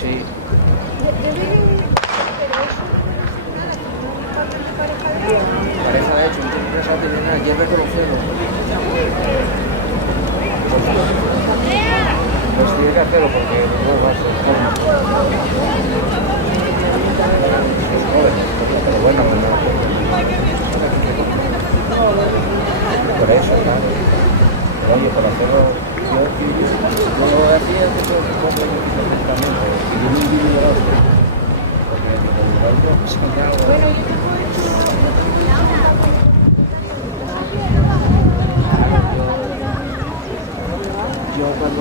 Sí. Pareja de hecho, un tipo que sabe tener ayer reconocido. Pues tiene que hacerlo porque no va a ser joven. Es joven, pero bueno, no. Por eso, claro. Pero oye, por hacerlo, yo lo hacía desde los 4 años perfectamente. Y yo muy bien de otro. Porque el otro se quedaba. Bueno, yo te puedo decir yo cuando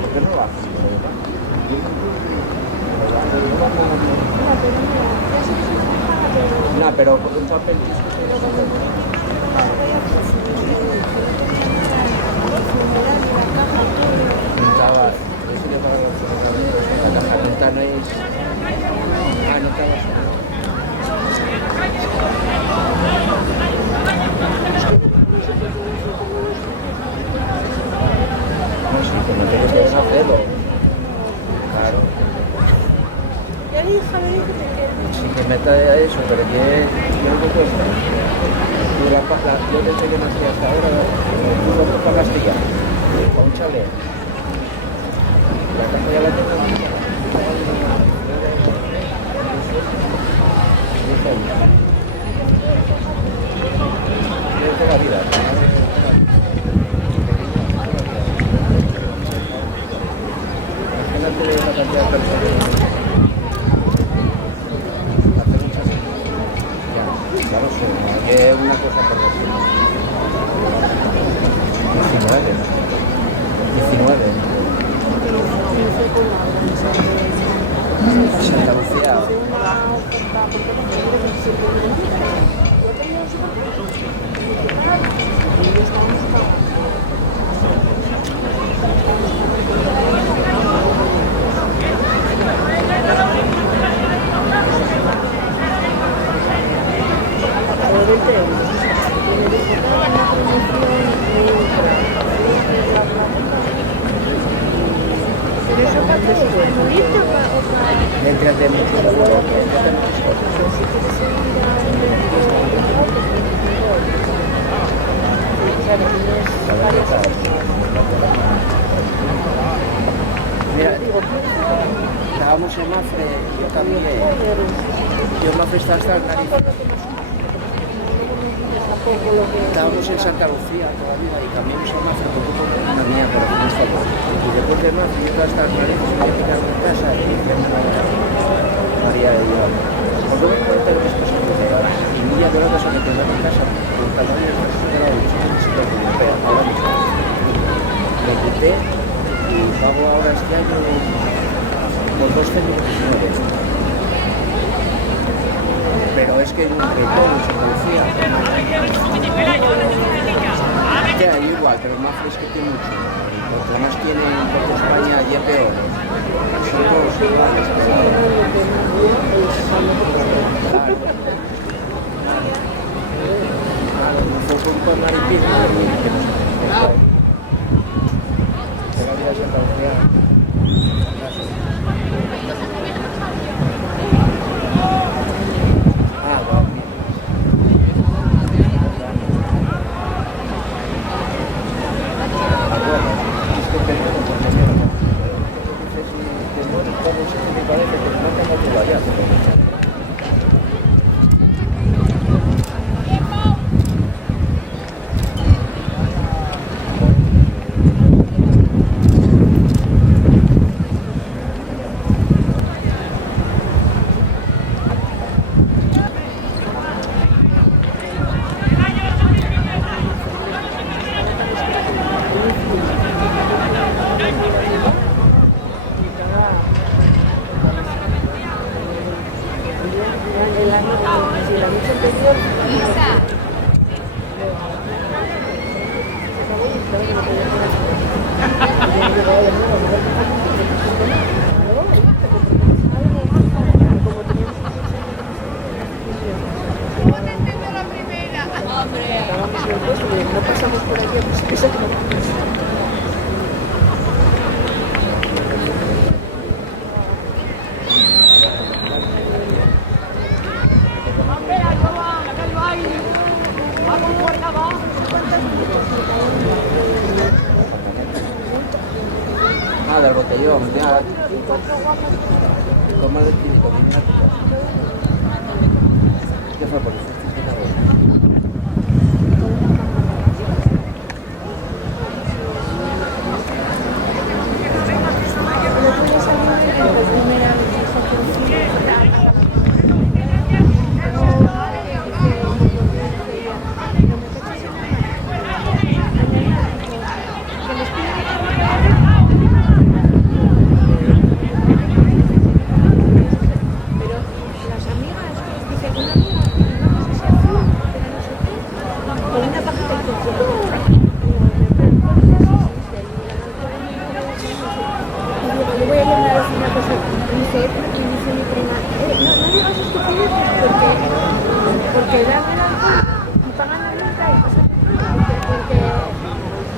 ¿por qué no lo haces? No, pero un papel estaba eso ya para la caja ventana es no estaba no te quieres hacerlo. Claro. ya le dije a Mary que te quedes. Sí que meta eso, pero que yo no cuesta. Yo desde que nací hasta ahora, tú para Castilla, para un chalet. La casa ya la tengo aquí. Desde la vida. Imagínate la cantidad de personas. Claro, sí, es una cosa por decir. 19. Santa Lucía. Pero eso cuánto es, ¿turista o para...? Dentro de mucho seguro que mira, estábamos en Mafre, yo también. Yo en Mafre estaba hasta el nariz. Estábamos en Santa Lucía todavía y cambiamos a Mafre un poco con una mía, pero con esta voz. Y después de Mafre yo estaba hasta el nariz, me voy a picar en casa y María de Dios. ¿Por qué me cuenta que esto se puede dar? Y un día de la casa me quedé en casa, con tamaño de la europea, ahora mismo. Me quité y pago ahora este año por 2,19. Pero es que entre todos se producía. Ya, igual, pero más fresco que mucho. Porque más tiene en toda España y es peor. Son todos iguales. Claro. Fue con tornar y pino. Pero ya se producía. No pasamos por aquí, pues, del botellón, ya. Y cuatro guapas. ¿Cómo de ti? ¿Cómo a tu casa? ¿Qué fue por eso?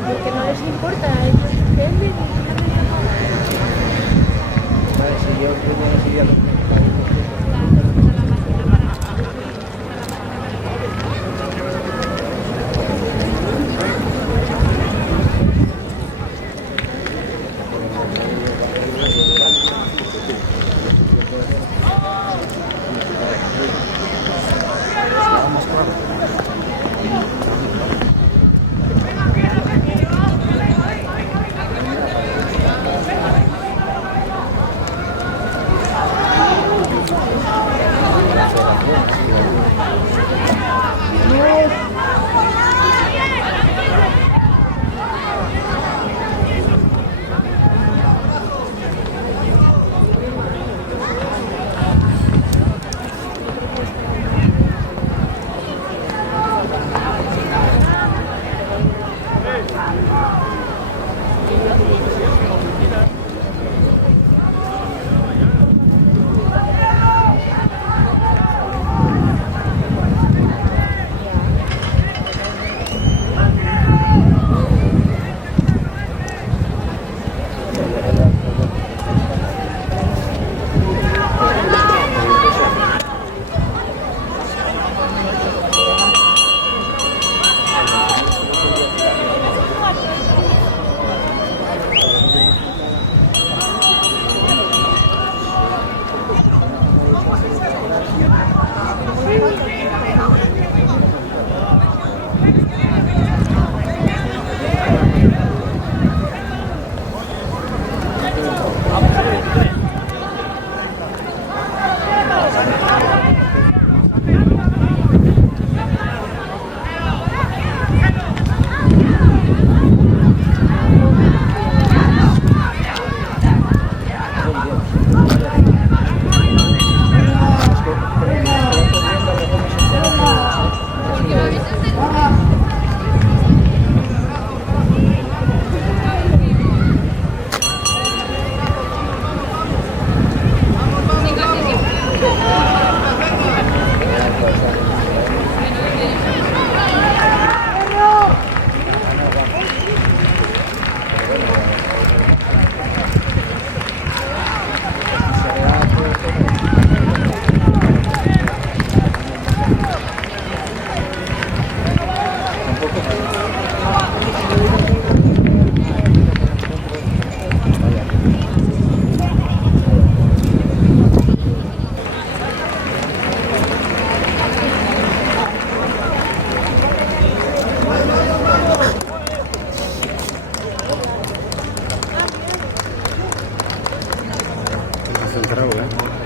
Porque no les importa, ellos venden y ¿Sabes? Si yo primero sería lo que Centrado, ¿eh?